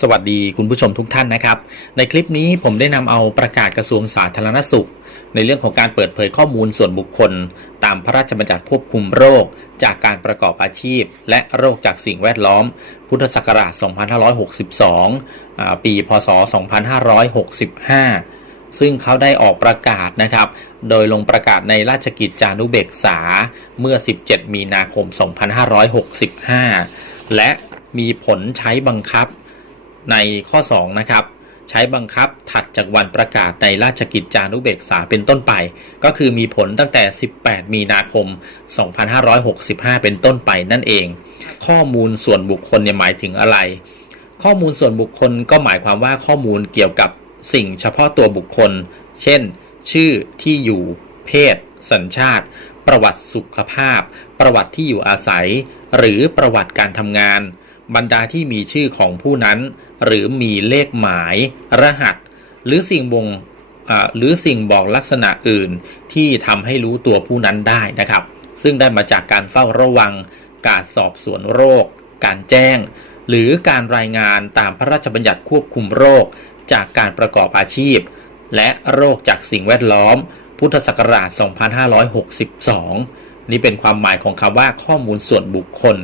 สวัสดีคุณผู้ชมทุกท่านนะครับ ในคลิปนี้ผมได้นำเอาประกาศกระทรวงสาธารณสุข ในเรื่องของการเปิดเผยข้อมูลส่วนบุคคล ตามพระราชบัญญัติควบคุมโรค จากการประกอบอาชีพ และโรคจากสิ่งแวดล้อม พุทธศักราช 2562อ่าปี พศ 2565 ซึ่งเขาได้ออกประกาศนะครับ โดยลงประกาศในราชกิจจานุเบกษาเมื่อ 17 มีนาคม 2565 และมีผลใช้บังคับ ในข้อ 2 นะครับ ใช้บังคับถัดจากวันประกาศในราชกิจจานุเบกษาเป็นต้นไป ก็คือมีผลตั้งแต่ 18 มีนาคม 2565 เป็นต้นไปนั่นเอง ข้อมูลส่วนบุคคลเนี่ยหมายถึงอะไร ข้อมูลส่วนบุคคลก็หมายความว่าข้อมูลเกี่ยวกับสิ่งเฉพาะตัวบุคคล เช่น ชื่อที่อยู่เพศ สัญชาติ ประวัติสุขภาพ ประวัติที่อยู่อาศัย หรือประวัติการทำงาน บรรดาที่มีชื่อของผู้นั้น หรือมีเลขหมาย รหัส หรือสิ่งบ่งอ่าหรือสิ่งบอกลักษณะอื่นที่ทำให้รู้ตัวผู้นั้นได้นะครับ ซึ่งได้มาจากการเฝ้าระวัง การสอบสวนโรค การแจ้ง หรือการรายงานตามพระราชบัญญัติควบคุมโรค จากการประกอบอาชีพ และโรคจากสิ่งแวดล้อม พุทธศักราช 2562 นี่เป็นความหมายของคำว่าข้อมูลส่วนบุคคล